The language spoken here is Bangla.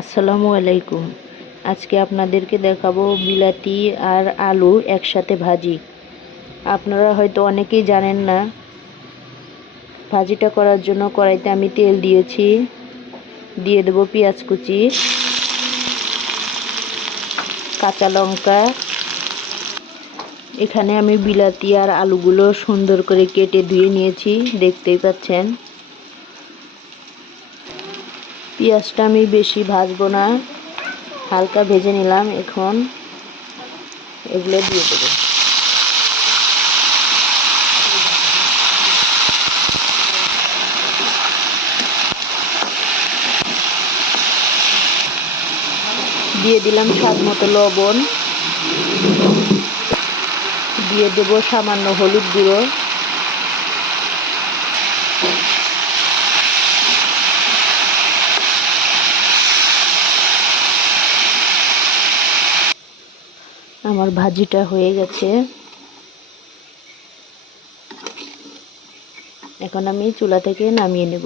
আসসালামু আলাইকুম। আজকে আপনাদেরকে দেখাবো বিলাতি আর আলু একসাথে ভাজি। আপনারা হয়তো অনেকেই জানেন না। ভাজিটা করার জন্য কড়াইতে আমি তেল দিয়েছি, দিয়ে দেব পেঁয়াজ কুচি, কাঁচা লঙ্কা। এখানে আমি বিলাতি আর আলুগুলো সুন্দর করে কেটে ধুয়ে নিয়েছি, দেখতেই পাচ্ছেন। পেঁয়াজটা আমি বেশি ভাজবো না, হালকা ভেজে নিলাম। এখন এগুলো দিয়ে দেবো। দিয়ে দিলাম স্বাদ মতো লবণ, দিয়ে দেব সামান্য হলুদ গুঁড়ো, আমার ভাজিটা হয়ে গেছে। এখন আমি চুলা থেকে নামিয়ে নেব।